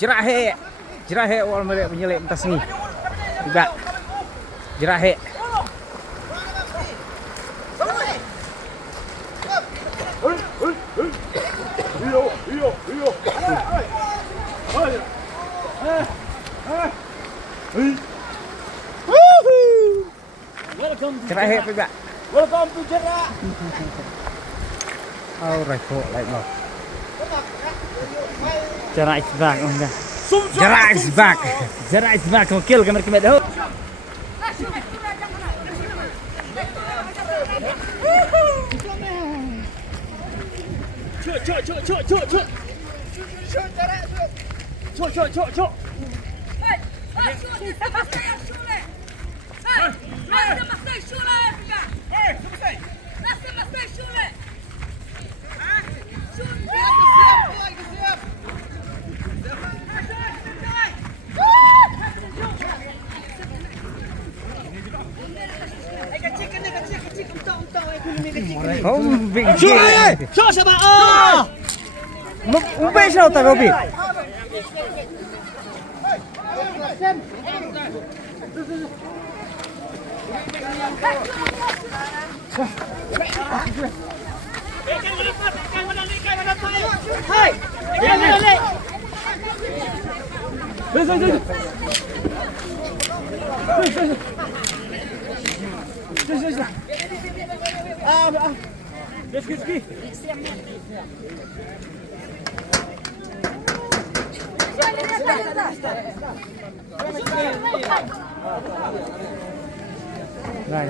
Jerahe awal mereka menyelip pentas ni. Juga. Jerahe. Jerahe juga. Welcome to Jeddah. Oh, right foot like no. Jeddah is back. Jeddah is back. Jeddah is back. Kill kamera kita dah. Cuk. Cuk siapa? Ubay siya ta Gobi. Hai. Balik. Ski. Right.